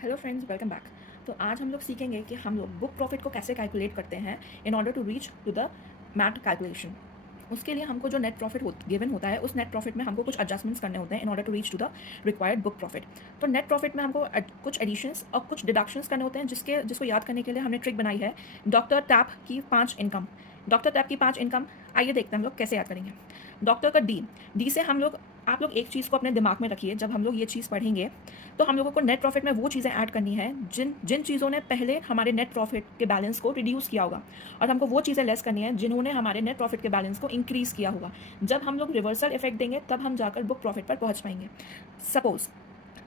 Hello friends, welcome back. तो आज हम लोग सीखेंगे कि हम लोग बुक प्रॉफिट को कैसे कैलकुलेट करते हैं in order to reach to the mat calculation. उसके लिए हमको जो नेट प्रॉफिट गिवन होता है, उस नेट प्रॉफिट में हमको कुछ एडजस्टमेंट्स करने होते हैं in order to reach to the required book profit. तो नेट प्रॉफिट में हमको कुछ एडिशंस और कुछ डिडक्शंस करने होते हैं, जिसको याद करने के लिए हमने ट्रिक बनाई है डॉक्टर टैप की 5 इनकम। डॉक्टर टैप की 5 इनकम, आइए देखते हैं हम लोग कैसे याद करेंगे। डॉक्टर का डी से हम लोग, आप लोग एक चीज़ को अपने दिमाग में रखिए, जब हम लोग ये चीज़ पढ़ेंगे तो हम लोगों को नेट प्रॉफिट में वो चीज़ें ऐड करनी है जिन जिन चीज़ों ने पहले हमारे नेट प्रॉफिट के बैलेंस को रिड्यूस किया होगा, और हमको वो चीज़ें लेस करनी है जिन्होंने हमारे नेट प्रॉफिट के बैलेंस को इंक्रीज़ किया होगा। जब हम लोग रिवर्सल इफेक्ट देंगे तब हम जाकर बुक प्रॉफिट पर पहुंच पाएंगे। सपोज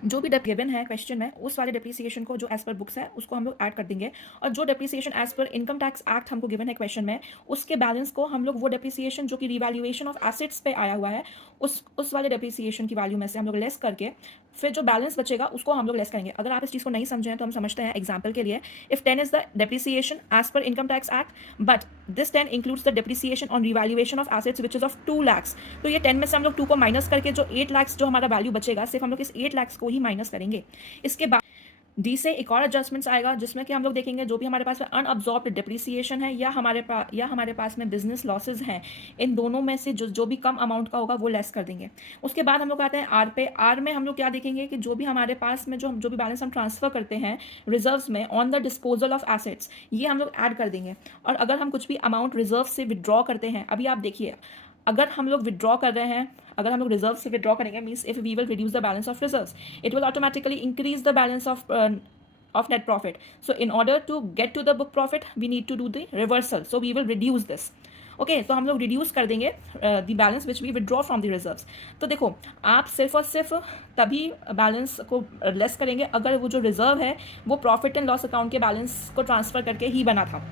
जो भी गिवन है क्वेश्चन में, उस वाले डिप्रिसिएशन को जो एज पर बुक्स है उसको हम लोग ऐड कर देंगे, और जो depreciation as per income tax act हमको गिवन है क्वेश्चन में, उसके बैलेंस को हम लोग वो डिप्रिसिएशन जो कि रिवैल्यूएशन ऑफ एसेट्स पे आया हुआ है, उस वाले डिप्रिसिएशन की वैल्यू में से हम लोग लेस करके फिर जो बैलेंस बचेगा उसको हम लोग लेस करेंगे। अगर आप इस चीज़ को नहीं समझे हैं तो हम समझते हैं एग्जाम्पल के लिए। If 10 is the depreciation as per income tax act, but this 10 includes the depreciation on revaluation of assets which is of 2 lakhs, तो ये 10 में से हम लोग 2 को माइनस करके जो 8 lakhs जो हमारा वैल्यू बचेगा, सिर्फ हम लोग इस 8 lakhs को ही माइनस करेंगे। इसके बाद डी से एक और एडजस्टमेंट्स आएगा, जिसमें कि हम लोग देखेंगे जो भी हमारे पास में अनअब्जॉर्ब्ड डिप्रिसिएशन है या हमारे पास में बिजनेस लॉसेज हैं, इन दोनों में से जो भी कम अमाउंट का होगा वो लेस कर देंगे। उसके बाद हम लोग आते हैं आर पे। आर में हम लोग क्या देखेंगे कि जो भी हमारे पास में जो भी बैलेंस हम ट्रांसफर करते हैं रिजर्व्स में on the disposal of assets, ये हम लोग ऐड कर देंगे। और अगर हम कुछ भी अमाउंट रिजर्व से विड्रॉ करते हैं, अभी आप देखिए, अगर हम लोग विड्रॉ कर रहे हैं, अगर हम लोग रिजर्व से विड्रॉ करेंगे, means if we will reduce the balance of reserves, it will automatically increase the balance of net profit. So in order to get to the book profit, we need to do the reversal. So we will reduce this. Okay तो हम लोग reduce कर देंगे the balance which we withdraw from the reserves. तो देखो, आप सिर्फ और सिर्फ तभी बैलेंस को लेस करेंगे अगर वो जो रिजर्व है वो प्रॉफिट एंड लॉस अकाउंट के बैलेंस को ट्रांसफर करके ही बना था।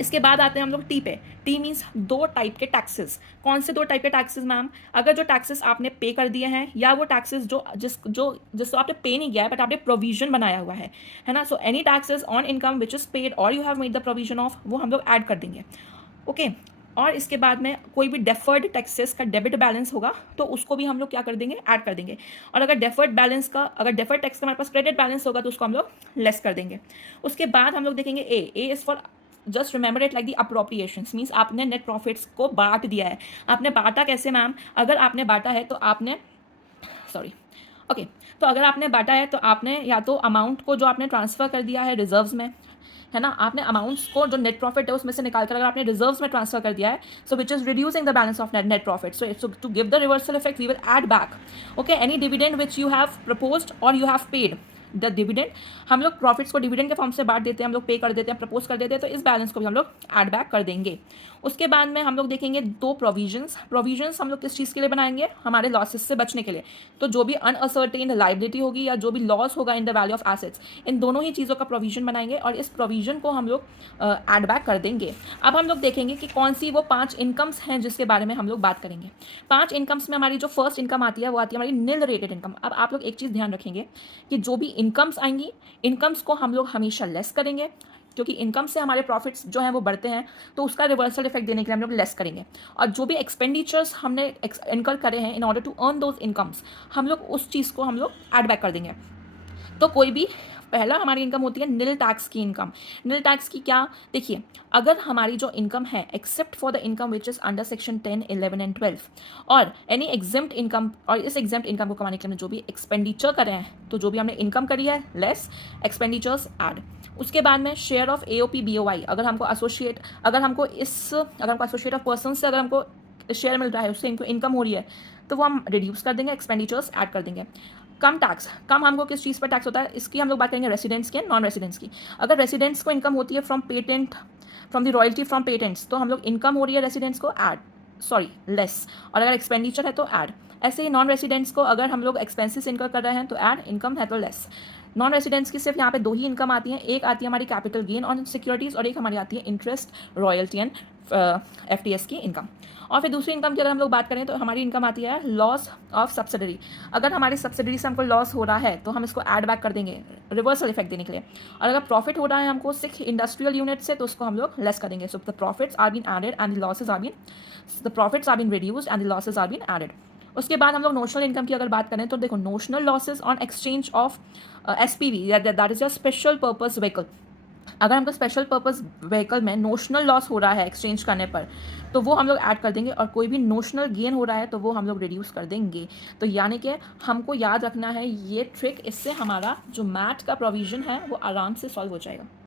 इसके बाद आते हैं हम लोग टी पे। टी मीन्स 2 टाइप के टैक्सेस। कौन से 2 टाइप के टैक्सेस मैम? अगर जो टैक्सेस आपने पे कर दिए हैं, या वो टैक्सेस जिसको आपने पे नहीं किया है बट आपने प्रोविजन बनाया हुआ है ना। So any taxes on income which is paid और you have made the provision of, वो हम लोग ऐड कर देंगे। ओके और इसके बाद में कोई भी डेफर्ड टैक्सेस का डेबिट बैलेंस होगा तो उसको भी हम लोग क्या कर देंगे, ऐड कर देंगे। और अगर डेफर्ड टैक्स का हमारे पास क्रेडिट बैलेंस होगा तो उसको हम लोग लेस कर देंगे। उसके बाद हम लोग देखेंगे A is for, just remember it like the appropriations, means आपने नेट प्रॉफिट्स को बांट दिया है। आपने बांटा कैसे मैम? अगर आपने बांटा है तो आपने तो अगर आपने बांटा है तो आपने या तो अमाउंट को जो आपने ट्रांसफर कर दिया है रिजर्व्स में, है ना, आपने अमाउंट्स को जो नेट प्रॉफिट है उसमें से निकाल कर अगर आपने रिजर्व्स में ट्रांसफर कर दिया है, so which is reducing the balance of net profit. So to give the reversal effect we will add back okay any dividend which you have proposed और you have paid the dividend. हम लोग profits को dividend के form से बांट देते हैं, हम लोग पे कर देते हैं, प्रपोज कर देते हैं, तो इस बैलेंस को भी हम लोग ऐड बैक कर देंगे। उसके बाद में हम लोग देखेंगे 2 प्रोविजंस हम लोग किस चीज़ के लिए बनाएंगे, हमारे लॉसेस से बचने के लिए। तो जो भी अनअसर्टेन लाइबिलिटी होगी या जो भी लॉस होगा in the value of assets, इन दोनों ही चीज़ों का प्रोविजन बनाएंगे और इस प्रोविजन को हम लोग ऐड बैक कर देंगे। अब हम लोग देखेंगे कि कौन सी वो 5 इनकम्स हैं जिसके बारे में हम लोग बात करेंगे। 5 इनकम्स में हमारी जो फर्स्ट इनकम आती है वो आती है हमारी निल रेटेड इनकम। अब आप लोग एक चीज़ ध्यान रखेंगे कि जो भी इनकम्स आएंगी, इनकम्स को हम लोग हमेशा लेस करेंगे, क्योंकि इनकम से हमारे प्रॉफिट्स जो हैं वो बढ़ते हैं, तो उसका रिवर्सल इफेक्ट देने के लिए हम लोग लेस करेंगे। और जो भी एक्सपेंडिचर्स हमने इनकर करे हैं in order to earn those incomes, हम लोग उस चीज़ को हम लोग ऐड बैक कर देंगे। तो कोई भी पहला हमारी इनकम होती है निल टैक्स की इनकम। निल टैक्स की क्या, देखिए, अगर हमारी जो इनकम है except for the income which is under section 10, 11 and 12 और एनी एग्जेम्प्ट इनकम, और इस एग्जेम्प्ट इनकम को कमाने के लिए जो भी एक्सपेंडिचर करे हैं, तो जो भी हमने इनकम करी है लेस एक्सपेंडिचर्स ऐड। उसके बाद में शेयर ऑफ AOP BOI, अगर हमको एसोसिएट ऑफ पर्सन से अगर हमको शेयर मिल रहा है, उससे इनको इनकम हो रही है, तो वो हम रिड्यूस कर देंगे, एक्सपेंडिचर्स ऐड कर देंगे। कम टैक्स, कम हमको किस चीज़ पर टैक्स होता है, इसकी हम लोग बात करेंगे रेसिडेंट्स के, नॉन रेसिडेंट्स की। अगर रेसिडेंट्स को इनकम होती है from the royalty from patents, तो हम लोग इनकम हो रही है रेसिडेंट्स को लेस, और अगर एक्सपेंडिचर है तो ऐड। ऐसे ही नॉन रेसिडेंट्स को अगर हम लोग एक्सपेंसिस इनकर कर रहे हैं तो ऐड, इनकम है तो लेस। नॉन रेसिडेंट्स की सिर्फ यहाँ पे 2 ही इनकम आती हैं, एक आती है हमारी कैपिटल गेन ऑन सिक्योरिटीज़ और एक हमारी आती है इंटरेस्ट, रॉयल्टी एंड FTS की इनकम। और फिर दूसरी इनकम की अगर हम लोग बात करें तो हमारी इनकम आती है लॉस ऑफ सब्सिडरी। अगर हमारी सब्सिडरी से हमको लॉस हो रहा है तो हम इसको ऐड बैक कर देंगे रिवर्सल इफेक्ट देने के लिए। और अगर प्रॉफिट हो रहा है हमको 6 इंडस्ट्रियल यूनिट से, तो उसको हम लोग लेस करेंगे। So the profits are been added and the profits are been reduced and the losses are been added. उसके बाद हम लोग नोशनल इनकम की अगर बात करें तो देखो, notional losses on exchange of SPV, that is a special purpose vehicle. अगर हमको स्पेशल पर्पस व्हीकल में नोशनल लॉस हो रहा है एक्सचेंज करने पर, तो वो हम लोग ऐड कर देंगे, और कोई भी नोशनल गेन हो रहा है तो वो हम लोग रिड्यूस कर देंगे। तो यानी कि हमको याद रखना है ये ट्रिक, इससे हमारा जो मैट का प्रोविज़न है वो आराम से सॉल्व हो जाएगा।